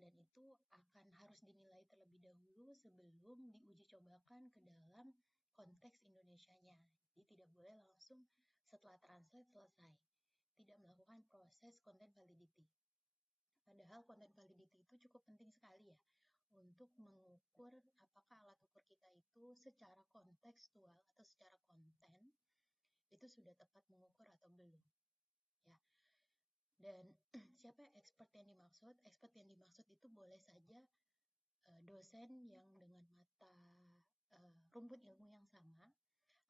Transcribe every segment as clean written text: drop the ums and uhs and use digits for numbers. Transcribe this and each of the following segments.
dan itu akan harus dinilai terlebih dahulu sebelum diuji cobakan ke dalam konteks Indonesianya. Jadi tidak boleh langsung setelah translate selesai, tidak melakukan proses content validity. Padahal content validity itu cukup penting sekali ya untuk mengukur apakah alat ukur kita itu secara kontekstual atau secara konten itu sudah tepat mengukur atau belum. Ya. Dan siapa expert yang dimaksud? Expert yang dimaksud itu boleh saja dosen yang dengan mata rumput ilmu yang sama,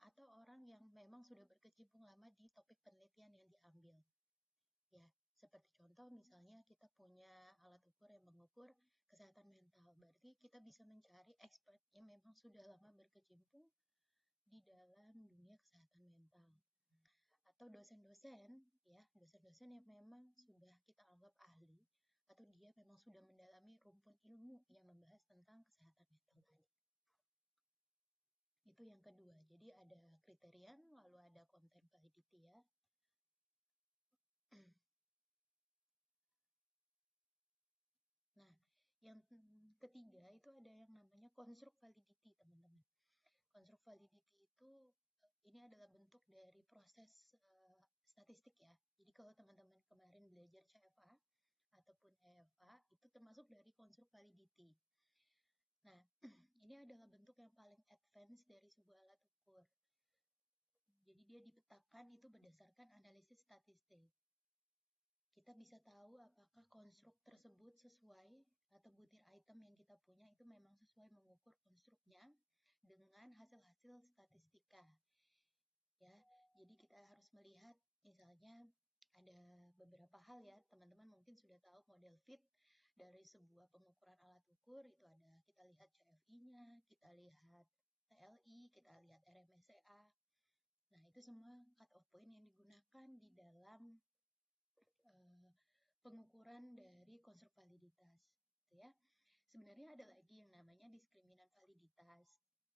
atau orang yang memang sudah berkecimpung lama di topik penelitian yang diambil. Ya, seperti contoh misalnya kita punya alat ukur yang mengukur kesehatan mental. Berarti kita bisa mencari expert yang memang sudah lama berkecimpung di dalam dunia kesehatan mental. Atau dosen-dosen, ya, dosen-dosen yang memang sudah kita anggap ahli, atau dia memang sudah mendalami rumpun ilmu yang membahas tentang kesehatan mental tadi. Itu yang kedua. Jadi ada kriterian, lalu ada content validity ya. Nah, yang ketiga itu ada yang namanya construct validity, teman-teman. Construct validity itu ini adalah bentuk dari proses statistik ya. Jadi kalau teman-teman kemarin belajar CFA ataupun EFA, itu termasuk dari construct validity. Nah, ini adalah bentuk yang paling advance dari sebuah alat ukur. Jadi dia dipetakan itu berdasarkan analisis statistik. Kita bisa tahu apakah konstruk tersebut sesuai atau butir item yang kita punya itu memang sesuai mengukur konstruknya dengan hasil-hasil statistika. Ya, jadi kita harus melihat misalnya ada beberapa hal ya, teman-teman mungkin sudah tahu model fit dari sebuah pengukuran alat ukur itu ada, kita lihat CFI-nya, kita lihat TLI, kita lihat RMSEA. Nah, itu semua cut-off point yang digunakan di dalam pengukuran dari konstruk validitas. Gitu ya. Sebenarnya ada lagi yang namanya diskriminan validitas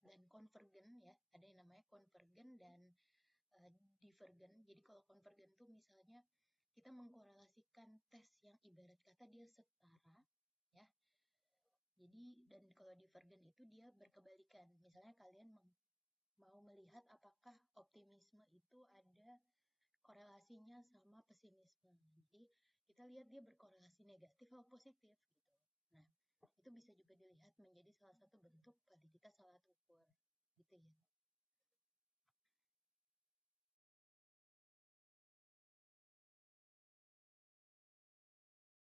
dan konvergen ya. Ada yang namanya konvergen dan divergen. Jadi kalau konvergen tuh misalnya kita mengkorelasikan tes yang ibarat kata dia setara ya. Jadi dan kalau divergen itu dia berkebalikan. Misalnya kalian mau melihat apakah optimisme itu ada korelasinya sama pesimisme. Jadi kita lihat dia berkorelasi negatif atau positif gitu. Nah, itu bisa juga dilihat menjadi salah satu bentuk validitas alat ukur gitu ya.